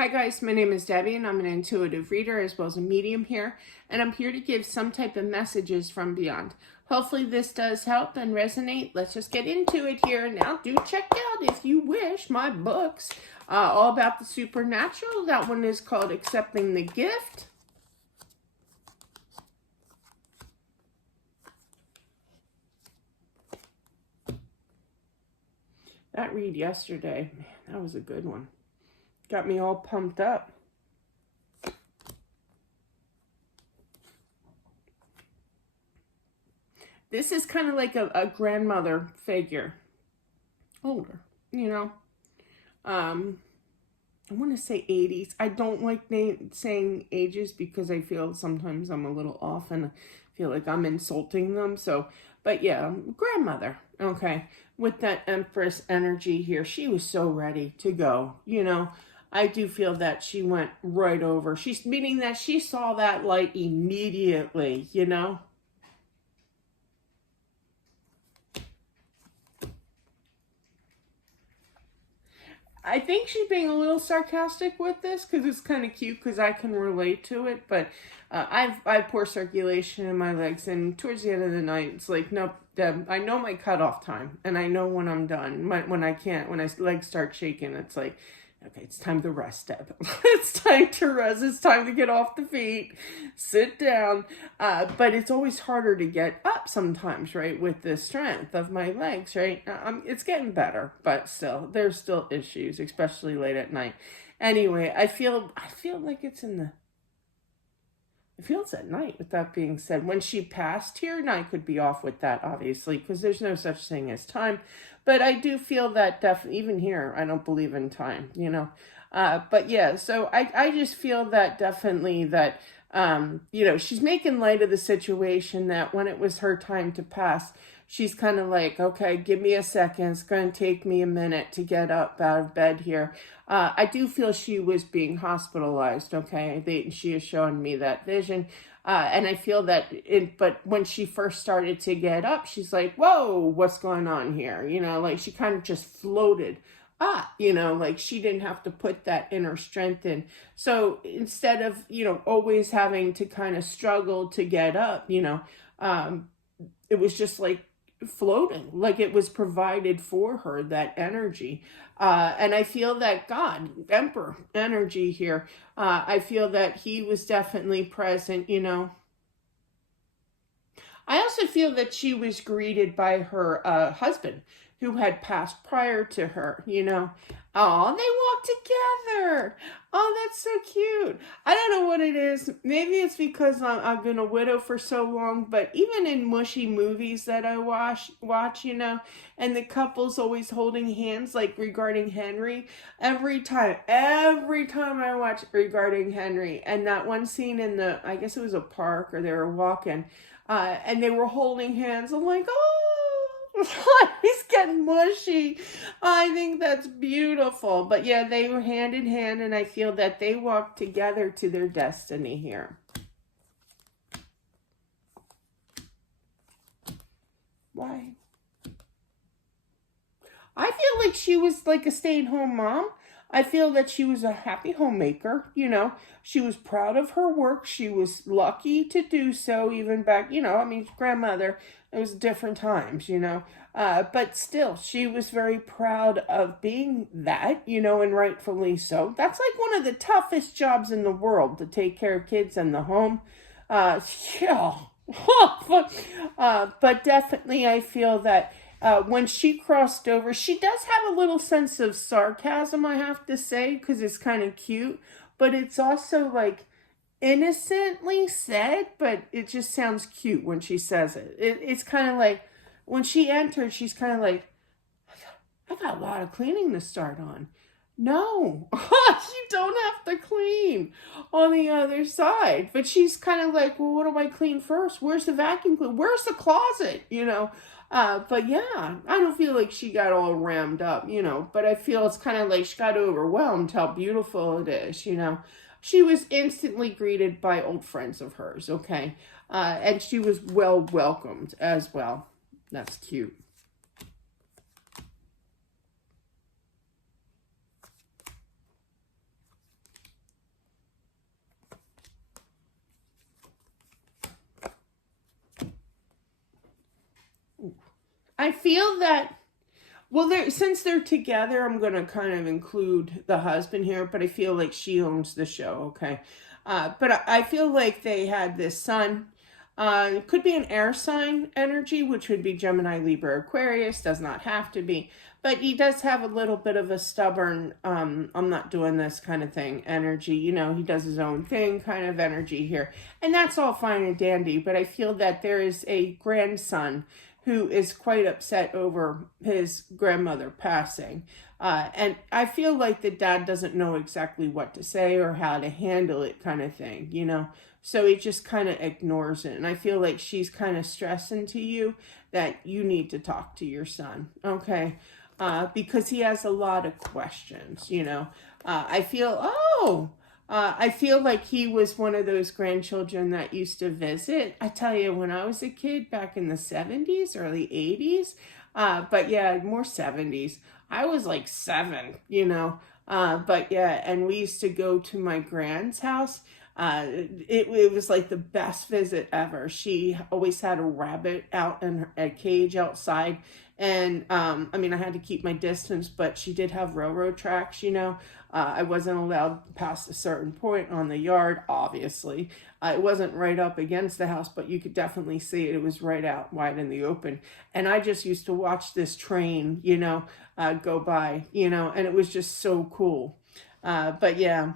Hi guys, my name is Debbie and I'm an intuitive reader as well as a medium here, and I'm here to give some type of messages from beyond. Hopefully this does help and resonate. Let's just get into it here. Now do check out, if you wish, my books all about the supernatural. That one is called Accepting the Gift. That read yesterday, man, that was a good one. Got me all pumped up. This is kind of like a grandmother figure. Older, you know. I want to say 80s. I don't like saying ages because I feel sometimes I'm a little off and I feel like I'm insulting them. So, but yeah, grandmother. Okay. With that Empress energy here, she was so ready to go, you know. I do feel that she went right over. She's meaning that she saw that light immediately, you know. I think she's being a little sarcastic with this because it's kind of cute because I can relate to it. But I have poor circulation in my legs, and towards the end of the night, it's like, nope, Deb, I know my cutoff time, and I know when I'm done. When I can't, when I legs start shaking, it's like, okay, it's time to rest, Deb. It's time to rest. It's time to get off the feet, sit down. But it's always harder to get up sometimes, right? With the strength of my legs, right? It's getting better, but still, there's still issues, especially late at night. Anyway, I feel like it's in the. It feels at night. With that being said, when she passed here, and I could be off with that, obviously, because there's no such thing as time. But I do feel that definitely, even here, I don't believe in time, you know. But yeah, so I just feel that definitely that, you know, she's making light of the situation that when it was her time to pass, she's kind of like, okay, give me a second. It's going to take me a minute to get up out of bed here. I do feel she was being hospitalized, okay? She is showing me that vision. And I feel that but when she first started to get up, she's like, whoa, what's going on here? You know, like she kind of just floated up, you know, like she didn't have to put that inner strength in. So instead of, you know, always having to kind of struggle to get up, you know, it was just like floating, like it was provided for her, that energy. And I feel that God, Emperor energy here, I feel that he was definitely present, you know. I also feel that she was greeted by her husband who had passed prior to her, you know. Oh, they walk together. Oh, that's so cute. I don't know what it is. Maybe it's because I've been a widow for so long, but even in mushy movies that I watch, you know, and the couple's always holding hands, like regarding Henry, every time I watch regarding Henry, and that one scene in the, I guess it was a park or they were walking, and they were holding hands. I'm like, oh, he's getting mushy. I think that's beautiful. But yeah, they were hand in hand, and I feel that they walked together to their destiny here. Why? I feel like she was like a stay-at-home mom. I feel that she was a happy homemaker, you know. She was proud of her work. She was lucky to do so, even back, you know, I mean, grandmother, it was different times, you know. But still, she was very proud of being that, you know, and rightfully so. That's like one of the toughest jobs in the world, to take care of kids in the home. Yeah. But definitely I feel that when she crossed over, she does have a little sense of sarcasm, I have to say, because it's kind of cute, but it's also like innocently said, but it just sounds cute when she says it. It's kind of like when she entered, she's kind of like, I got a lot of cleaning to start on. No, you don't have to clean on the other side. But she's kind of like, well, what do I clean first? Where's the vacuum cleaner? Where's the closet? You know? But yeah, I don't feel like she got all rammed up, you know, but I feel it's kind of like she got overwhelmed how beautiful it is, you know. She was instantly greeted by old friends of hers, okay? And she was well welcomed as well. That's cute. I feel that, well, since they're together, I'm going to kind of include the husband here, but I feel like she owns the show, okay? But I feel like they had this son. It could be an air sign energy, which would be Gemini, Libra, Aquarius. Does not have to be. But he does have a little bit of a stubborn, I'm not doing this kind of thing energy. You know, he does his own thing kind of energy here. And that's all fine and dandy. But I feel that there is a grandson who is quite upset over his grandmother passing. And I feel like the dad doesn't know exactly what to say or how to handle it kind of thing, you know? So he just kind of ignores it. And I feel like she's kind of stressing to you that you need to talk to your son, okay? Because he has a lot of questions, you know? I feel like he was one of those grandchildren that used to visit. I tell you, when I was a kid back in the 70s, early 80s, but yeah, more 70s, I was like 7, you know? But yeah, and we used to go to my grand's house. It was like the best visit ever. She always had a rabbit out in a cage outside. And I mean, I had to keep my distance, but she did have railroad tracks, you know. I wasn't allowed past a certain point on the yard, obviously. It wasn't right up against the house, but you could definitely see it. It was right out wide in the open. And I just used to watch this train, you know, go by, you know, and it was just so cool. But yeah.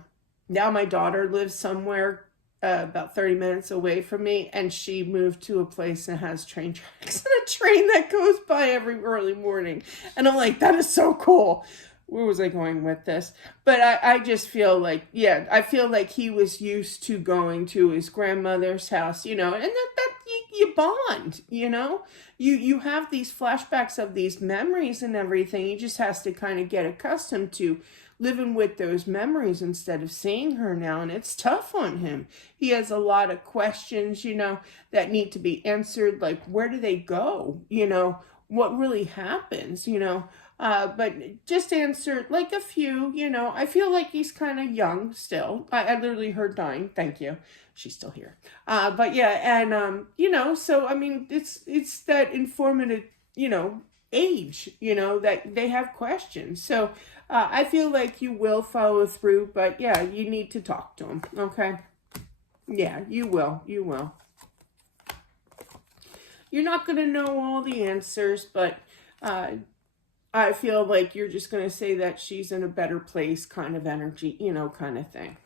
Now my daughter lives somewhere about 30 minutes away from me, and she moved to a place that has train tracks and a train that goes by every early morning. And I'm like, that is so cool. Where was I going with this? But I just feel like, yeah, I feel like he was used to going to his grandmother's house, you know, and that you bond, you know? You have these flashbacks of these memories and everything. He just has to kind of get accustomed to living with those memories instead of seeing her now, and it's tough on him. He has a lot of questions, you know, that need to be answered, like where do they go, you know, what really happens, you know. But just answer like a few, you know. I feel like he's kind of young still. I literally heard dying. Thank you. She's still here. But yeah, and you know, so I mean, it's that informative, you know, age, you know, that they have questions. So I feel like you will follow through, but yeah, you need to talk to him, okay? Yeah, you will. You will. You're not going to know all the answers, but I feel like you're just going to say that she's in a better place kind of energy, you know, kind of thing.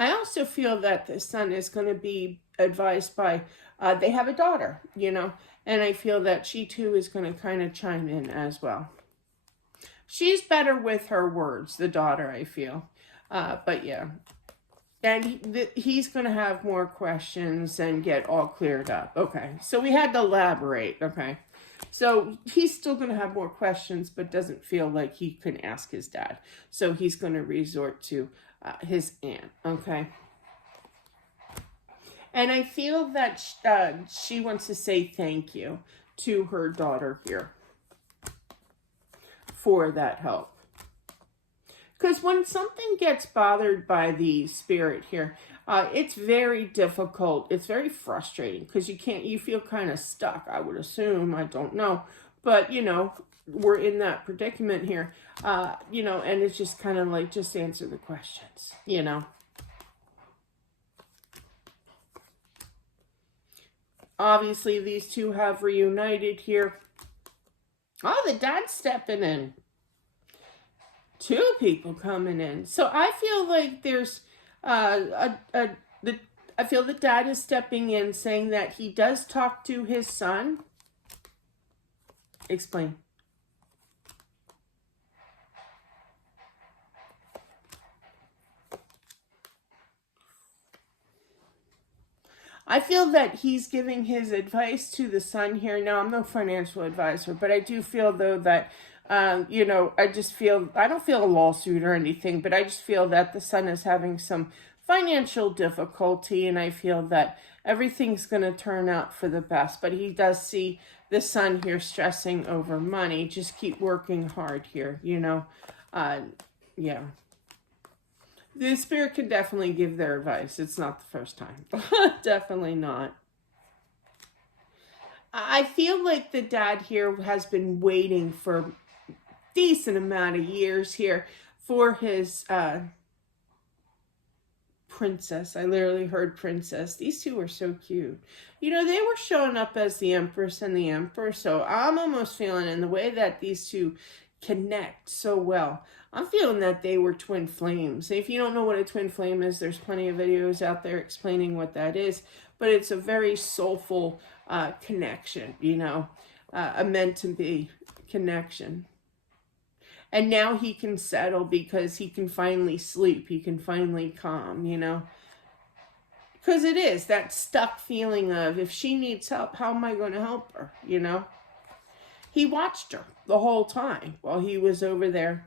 I also feel that the son is going to be advised by, they have a daughter, you know, and I feel that she too is going to kind of chime in as well. She's better with her words, the daughter, I feel. But yeah. And he's going to have more questions and get all cleared up. Okay, so we had to elaborate, okay? So he's still going to have more questions, but doesn't feel like he can ask his dad. So he's going to resort to his aunt, okay? And I feel that she wants to say thank you to her daughter here for that help. Because when something gets bothered by the spirit here, it's very difficult. It's very frustrating because you feel kind of stuck, I would assume. I don't know. But, you know, we're in that predicament here, you know, and it's just kind of like, just answer the questions, you know. Obviously, these two have reunited here. Oh, the dad's stepping in. 2 people coming in. So I feel like there's I feel the dad is stepping in, saying that he does talk to his son. Explain. I feel that he's giving his advice to the son here. Now, I'm no financial advisor, but I do feel, though, that You know, I just feel, I don't feel a lawsuit or anything, but I just feel that the son is having some financial difficulty, and I feel that everything's going to turn out for the best. But he does see the son here stressing over money. Just keep working hard here, you know. Yeah. The spirit can definitely give their advice. It's not the first time. Definitely not. I feel like the dad here has been waiting for a decent amount of years here for his princess. I literally heard princess. These two are so cute. You know, they were showing up as the empress and the emperor, so I'm almost feeling in the way that these two connect so well. I'm feeling that they were twin flames. If you don't know what a twin flame is, there's plenty of videos out there explaining what that is, but it's a very soulful connection, you know, a meant to be connection. And now he can settle because he can finally sleep. He can finally calm, you know. Because it is that stuck feeling of, if she needs help, how am I going to help her, you know? He watched her the whole time while he was over there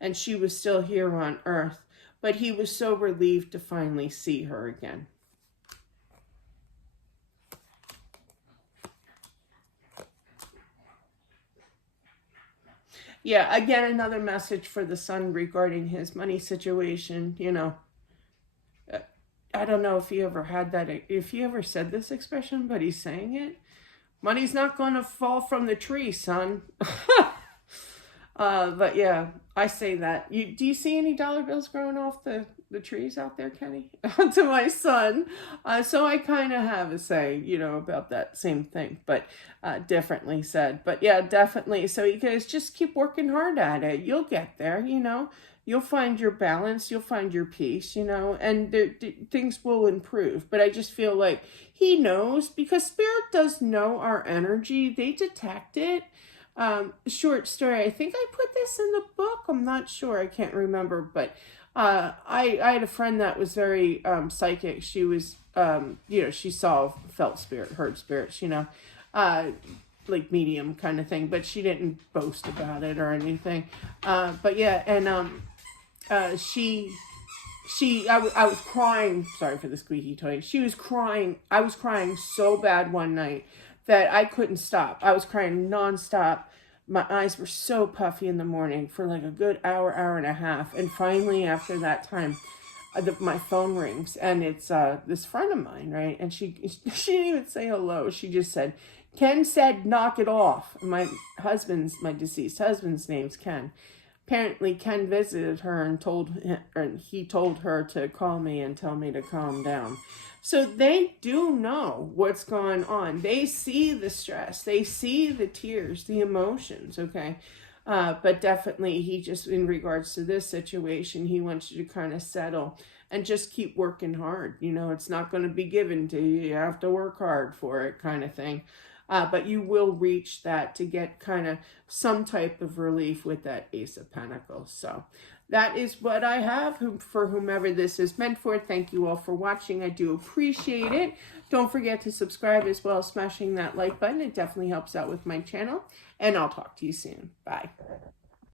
and she was still here on Earth. But he was so relieved to finally see her again. Yeah, again, another message for the son regarding his money situation, you know. I don't know if he ever had that, if he ever said this expression, but he's saying it. Money's not going to fall from the tree, son. But yeah, I say that. Do you see any dollar bills growing off the trees out there, Kenny? To my son. So I kind of have a say, you know, about that same thing, but differently said. But yeah, definitely. So you guys just keep working hard at it. You'll get there, you know. You'll find your balance. You'll find your peace, you know, and things will improve. But I just feel like he knows, because spirit does know our energy. They detect it. Short story. I think I put this in the book. I'm not sure. I can't remember. But I had a friend that was very psychic. She was, you know, she felt spirit, heard spirits, you know, like medium kind of thing. But she didn't boast about it or anything. But yeah, and I was crying. Sorry for the squeaky toy. She was crying. I was crying so bad one night that I couldn't stop. I was crying nonstop. My eyes were so puffy in the morning for like a good hour, hour and a half. And finally, after that time, my phone rings, and it's this friend of mine, right? And she didn't even say hello. She just said, Ken said, knock it off. My deceased husband's name's Ken. Apparently, Ken visited her and he told her to call me and tell me to calm down. So they do know what's going on. They see the stress. They see the tears, the emotions, okay? But definitely, he just, in regards to this situation, he wants you to kind of settle and just keep working hard. You know, it's not going to be given to you. You have to work hard for it, kind of thing. But you will reach that to get kind of some type of relief with that Ace of Pentacles. So that is what I have for whomever this is meant for. Thank you all for watching. I do appreciate it. Don't forget to subscribe as well as smashing that like button. It definitely helps out with my channel. And I'll talk to you soon. Bye.